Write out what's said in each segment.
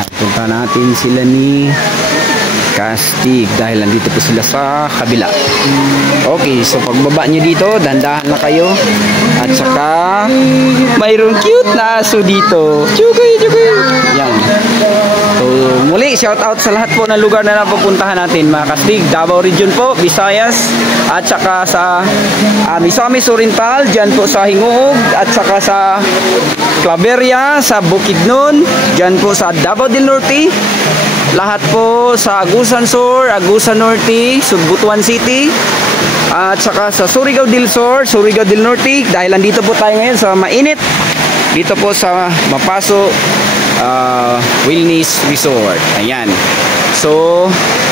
Yan, punta natin sila ni Kastig dahil nandito po sila sa kabila. Okay, so pagbaba nyo dito, dandahan na kayo. At saka mayroong cute na aso dito. Chugay, chugay. Yan. So muli, shout out sa lahat po ng lugar na napupuntahan natin, mga Kastig. Davao Region po, Visayas, at saka sa Misamis Oriental, dyan po sa Hinguog, at saka sa Claveria, sa Bukidnon, dyan po sa Davao del Norte, lahat po sa Agusan Sur, Agusan Norte, Subutuan City, at saka sa Surigao del Sur, Surigao del Norte, dahil nandito po tayo ngayon sa mainit, dito po sa Mapaso Wellness Resort. Ayan. So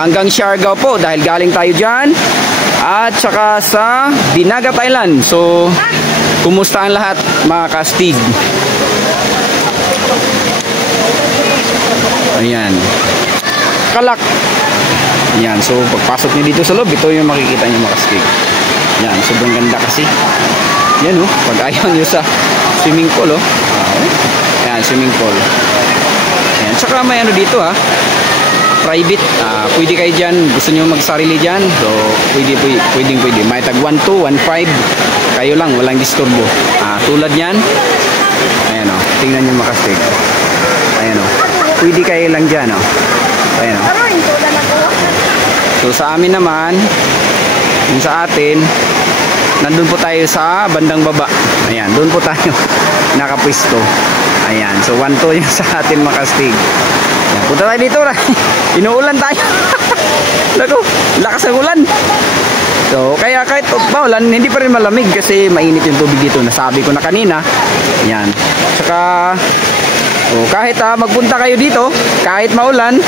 hanggang Siargao po dahil galing tayo dyan, at saka sa Binaga, Thailand. So kumusta ang lahat, mga Kastig? Ayan, Kalak. Ayan, so pagpasok nyo dito sa loob, ito yung makikita nyo, mga Kastig. Ayan, sobrang ganda kasi. Yan oh, pag ayaw nyo sa swimming pool oh. Ayan, swimming pool. Ayan, saka may ano dito ha, private. Pwede kayo dyan, gusto nyo magsarili dyan, so pwede. May tag 1.2, 1.5 kayo lang, walang disturbo. Tulad yan. Ayan o, tingnan nyo, mga Kastig. Ayan o, pwede kayo lang dyan o. Ayan o. So sa amin naman, yung sa atin, nandun po tayo sa bandang baba. Ayan, doon po tayo nakapwisto. Ayan, so 1.2 yung sa atin, mga Kastig. Ayan, punta tayo dito. Inuulan tayo. Lago, lakas ang ulan. So kaya kahit maulan, hindi pa rin malamig kasi mainit yung tubig dito. Nasabi ko na kanina. Ayan, saka kahit magpunta kayo dito, kahit maulan,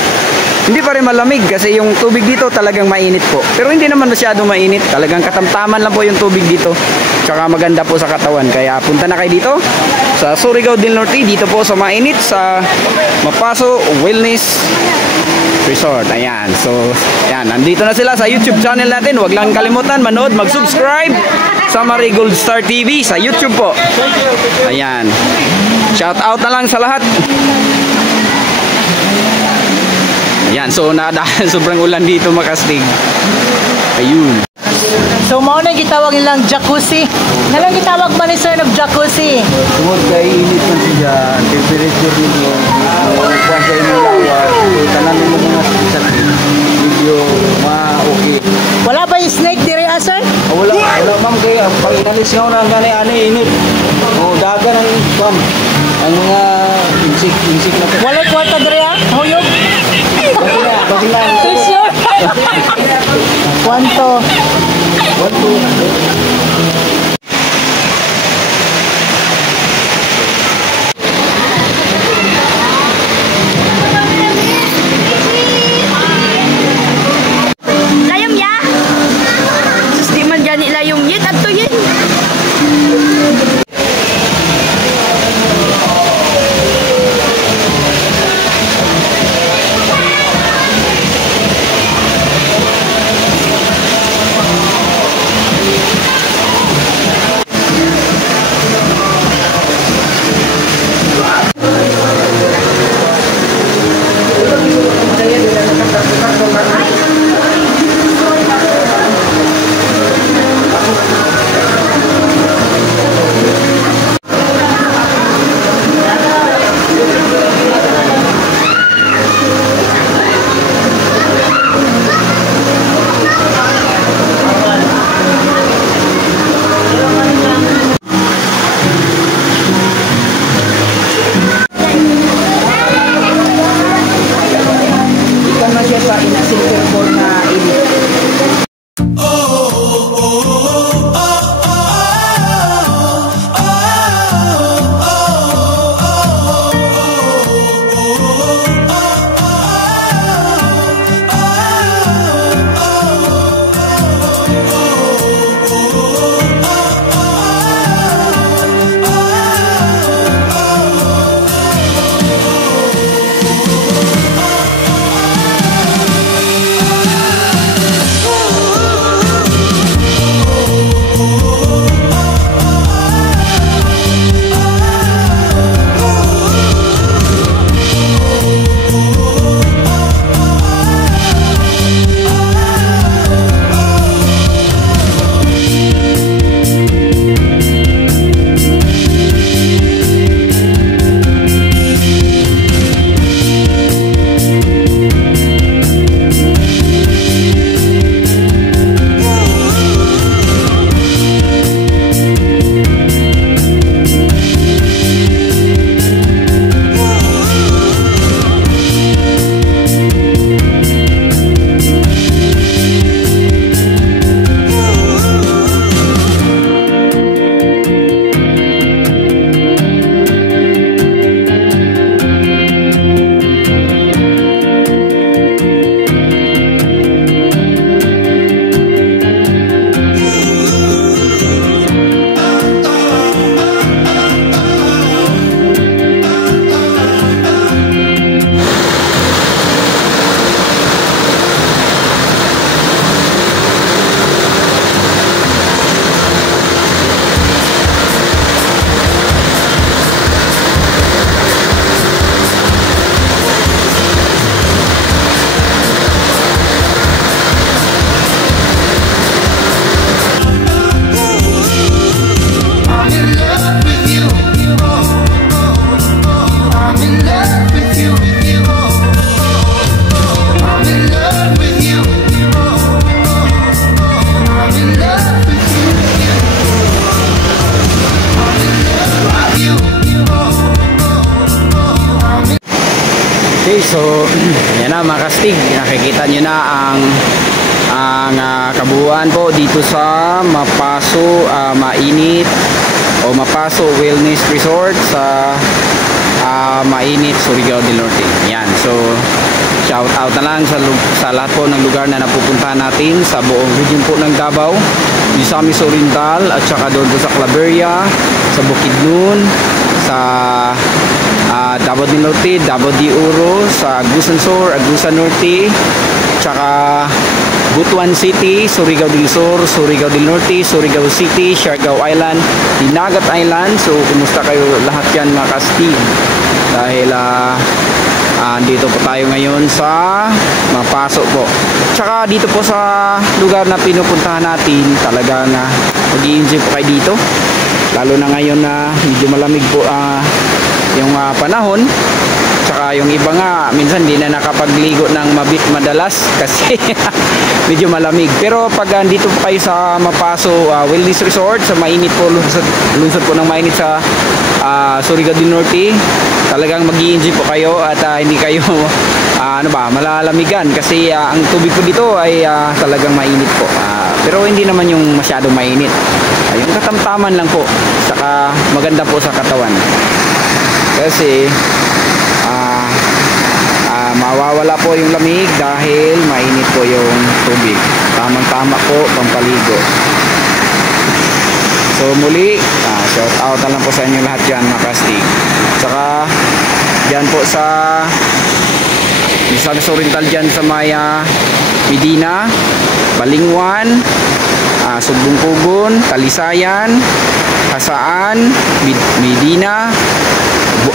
hindi pa rin malamig kasi yung tubig dito talagang mainit po. Pero hindi naman masyadong mainit, talagang katamtaman lang po yung tubig dito. Tsaka maganda po sa katawan. Kaya punta na kayo dito sa Surigao del Norte, dito po sa mainit, sa Mapaso Wellness Resort. Ayan, so ayan, nandito na sila sa YouTube channel natin. Huwag lang kalimutan manood, mag-subscribe sa Marigold Star TV sa YouTube po. Ayan, shout out na lang sa lahat. Yan, so dahil sobrang ulan dito, mga Kastig. Ayun. So mao na gitawag nilang jacuzzi. Nalang gitawag man ni sir ng jacuzzi. Tungod kay init man siya, temperature niyo, kuan sa inyo lawas, tanan mo mga sakit. Medyo okay. Wala ba yung snake dire, sir? Wala ma'am, kaya pag inalis nga na gani init. Dagan ang pam. Ang mga insik na. Wala kwarta dire, huyog. Bakla. Sure. Kwanto? Layom ya? Sus di man gani layom yun. Ato yun. Okay, so yan na mga kastig, nakikita nyo na ang kabuuan po dito sa Mapaso Mainit o Mapaso Wellness Resort sa Mainit, Surigao del Norte. Yan, so shout out na lang sa lahat po ng lugar na napupuntahan natin sa buong region po ng Davao, Misamis Oriental, at saka doon po sa Claveria, sa Bukidnon, sa Davao del Norte, Davao de Oro, sa Agusan Sur, Agusan Norte, tsaka Butuan City, Surigao del Sur, Surigao del Norte, Surigao City, Siargao Island, Dinagat Island. So kumusta kayo lahat yan mga kastig? Dahil dito po tayo ngayon sa Mapaso po. Tsaka dito po sa lugar na pinupuntahan natin, talagang mag-i-enjoy po kayo dito. Lalo na ngayon na medyo malamig po yung panahon. Tsaka yung iba nga minsan di na nakapagligo ng madalas kasi medyo malamig. Pero pag dito po kayo sa Mapaso Wellness Resort, sa mainit po, lungsod po ng mainit sa Surigao del Norte, talagang mag-i-enjoy po kayo at hindi kayo malalamigan kasi ang tubig po dito ay talagang mainit po. Pero hindi naman yung masyadong mainit. Yung katamtaman lang po. Saka maganda po sa katawan. Kasi mawawala po yung lamig dahil mainit po yung tubig. Tamang-tama po pampaligo. So muli, shout out na lang po sa inyo lahat dyan mga kastig. Saka dyan po sa Misamis Oriental dyan sa Maya Medina, Balingwan, Sugbong Pugon, Talisayan, Hasaan, Medina,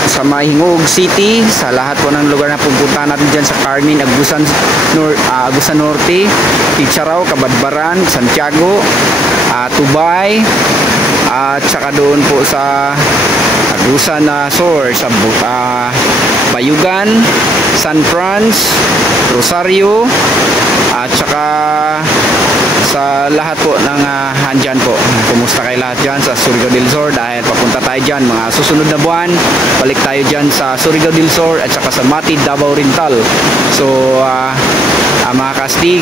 sa Mahingog City, sa lahat po ng lugar na pupuntahan natin dyan sa Carmen, Agusan Norte, Picharao, Kabadbaran, Santiago, Tubay, at saka doon po sa Agusan Sur, sa Bayugan, San Franz, Rosario, at saka sa lahat po ng handyan po. Kumusta kayo lahat dyan sa Surigao del Sur? Dahil papunta tayo dyan mga susunod na buwan, balik tayo dyan sa Surigao del Sur at saka sa Matid, Davao Oriental. So mga kastig,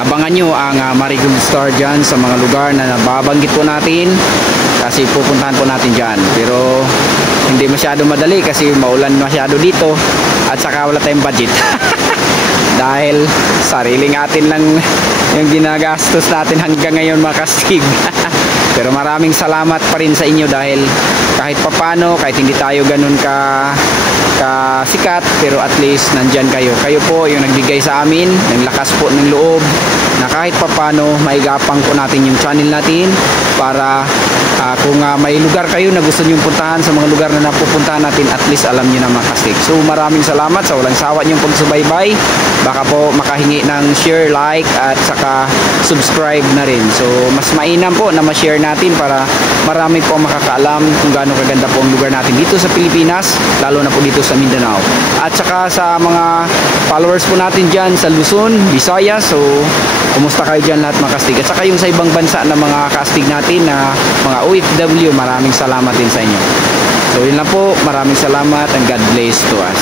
abangan nyo ang Marigold Star dyan sa mga lugar na nababanggit po natin kasi pupuntahan po natin dyan. Pero hindi masyado madali kasi maulan masyado dito at saka wala tayong budget. Dahil sariling atin lang yung ginagastos natin hanggang ngayon mga kastig. Pero maraming salamat pa rin sa inyo dahil kahit papano, kahit hindi tayo ganun sikat, pero at least nandyan kayo. Kayo po yung nagbigay sa amin ng lakas po ng loob na kahit papano maigapang po natin yung channel natin para kung may lugar kayo na gusto nyo puntahan sa mga lugar na napupuntahan natin, at least alam nyo na mga kastig. So maraming salamat sa walang sawa nyong pagsubaybay. Baka po makahingi ng share, like at saka subscribe na rin. So mas mainam po na ma-share natin para marami po makakaalam kung gaano kaganda po ang lugar natin dito sa Pilipinas, lalo na po dito sa Mindanao. At saka sa mga followers po natin dyan sa Luzon, Visayas, so kumusta kayo dyan lahat mga kastig. At saka yung sa ibang bansa na mga kastig natin na mga OFW, maraming salamat din sa inyo. So yun lang po, maraming salamat and God bless to us.